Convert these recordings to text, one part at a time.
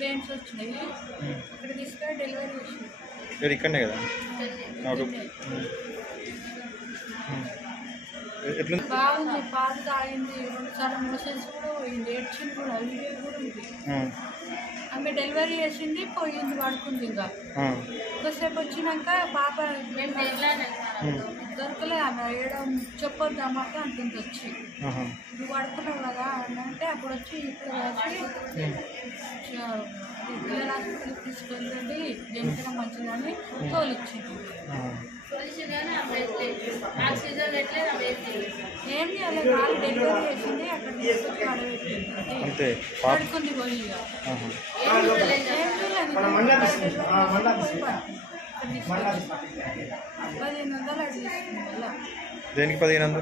Pains వచ్చినాయి. అక్కడ తీసుకొని డెలివరీ చేసి ఇక్కడనే కదా బాగుంది. పాలు తాగింది, 2 సార్లు మోషన్స్ కూడా పోయింది, ఏడ్చింది కూడా, వీడియో కూడా ఉంది. ఆమె డెలివరీ చేసింది, పోయింది, పడుకుంది. ఇంకా కొద్దిసేపు వచ్చినాక పాప దొరకలే. ఆమె ఏడం చెప్పొద్దు అన్నమాట అంటుంది. వచ్చి నువ్వు పడుకున్నావు కదా అంటే అప్పుడు వచ్చి ఇప్పుడు పిల్లల హాస్పిటల్కి తీసుకెళ్ళండి, జంకడం మంచిదని తోలిచ్చింది. ఏం చేయాలి, వాళ్ళు డెలివరీ చేసింది, అక్కడ తీసుకొచ్చి పడుకుంది. పోయి 1500 దేనికి 1500?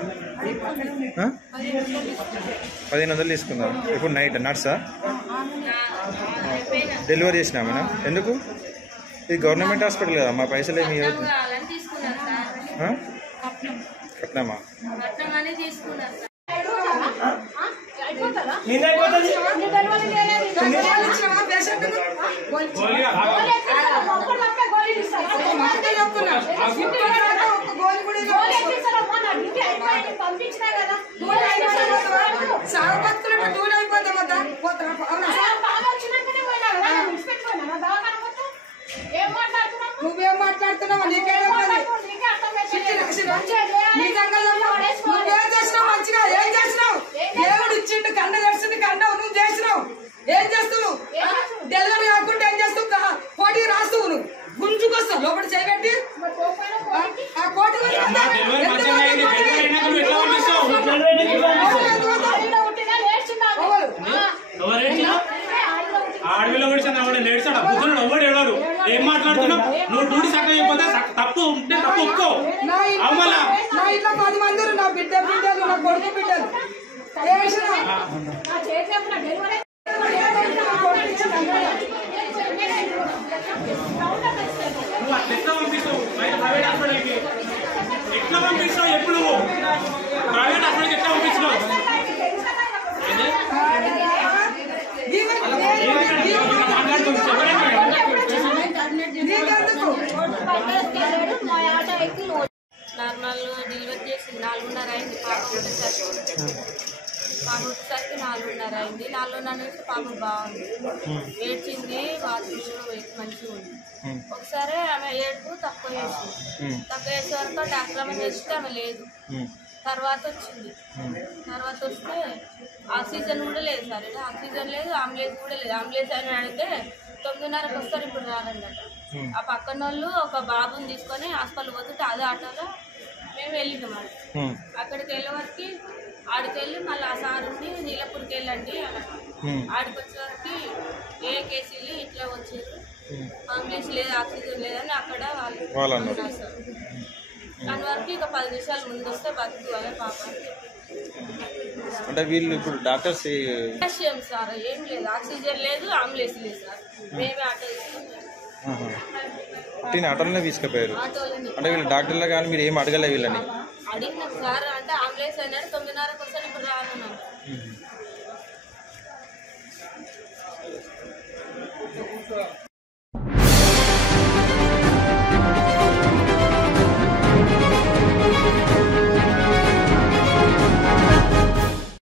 1500 తీసుకున్నారు. ఇప్పుడు నైట్ నర్సా డెలివరీ చేసినామేనా? ఎందుకు? ఇది గవర్నమెంట్ హాస్పిటల్ కదా, మా పైసలు ఏమి ఇవ్వద్దు. కట్నామా? నువ్వేం మాట్లాడుతున్నావు? నీకేం చేసినావు? మంచిగా ఏం చేసినావు? దేవుడు ఇచ్చిండు, కండ తెచ్చిండు, కండ నువ్వు చేసినావు. ఏం చేస్తావు? డెలివరీ కాకుండా ఏం చేస్తావు? కోటి రాస్తావు, నువ్వు గుంజుకొస్తావు లోపల చేయబెట్టి ఆ కోటి ఆడవిలో నేర్చాడు బుద్ధుడు ఎవడు ఏడారు. ఏం మాట్లాడుతున్నావు? నువ్వు డ్యూటీ సక్క అయిపోతే తప్పు ఉంటే తప్పు ఒప్పుకో. నా ఇంట్లో 10 మంది, నా బిడ్డలు, నా కొడుకు బిడ్డలు నువ్వు ఎట్లా పంపిస్తావు? ప్రైవేట్ హాస్పిటల్కి ఎట్లా పంపిస్తావు? ఎప్పుడు ప్రైవేట్ హాస్పిటల్కి ఎట్లా పంపిస్తున్నావు? నార్మల్ డెలివరీ చేసి 4:30 అయింది. పాప వచ్చేసరికి 4:30 అయింది. 4:30 నుంచి పాప బాగుంది, ఏడ్చింది, బాత్రూమ్లో మంచిగా ఉంది. ఒకసారి ఆమె ఏడుపు తక్కువ చేసింది. తక్కువ చేసే వరకు డాక్టర్ అమ్మ చేస్తే ఆమె లేదు. తర్వాత వచ్చింది. తర్వాత వస్తే ఆక్సిజన్ కూడా లేదు సార్, ఆక్సిజన్ లేదు, అంబులెన్స్ కూడా లేదు. అంబులెన్స్ అని అడిగితే 9:30కి వస్తారు, ఇప్పుడు రారండట. ఆ పక్కన వాళ్ళు ఒక బాబుని తీసుకొని హాస్పిటల్ పోతుంటే అదే ఆటోలో మేము వెళ్ళినాం. అక్కడికి వెళ్ళే వరకు ఆడికి వెళ్ళి మళ్ళీ ఆ సార్ ఉండి నీలపూర్కి వెళ్ళండి ఆడికి వచ్చేవరకు ఏ కేసీలు ఇట్లా వచ్చారు, అంబులెన్స్ లేదు, ఆక్సిజన్ లేదని అక్కడ వాళ్ళు ఉన్నారు సార్. దాని వరకు ఇక 10 నిమిషాలు ముందు వస్తే బతుకు అనే పాప అంటే వీళ్ళు ఇప్పుడు డాక్టర్స్ సార్ ఏం లేదు, ఆక్సిజన్ లేదు, అంబులెన్స్ లేదు సార్. మేమే ఆటోలోనే తీసుకుపోయారు. అంటే వీళ్ళు డాక్టర్లు కానీ మీరు ఏం అడగలే వీళ్ళని? అడిగినాం సార్, అంటే అంబులెన్స్ అన్నాడు, 9:30కి వస్తాను, ఇప్పుడు రానున్నాను.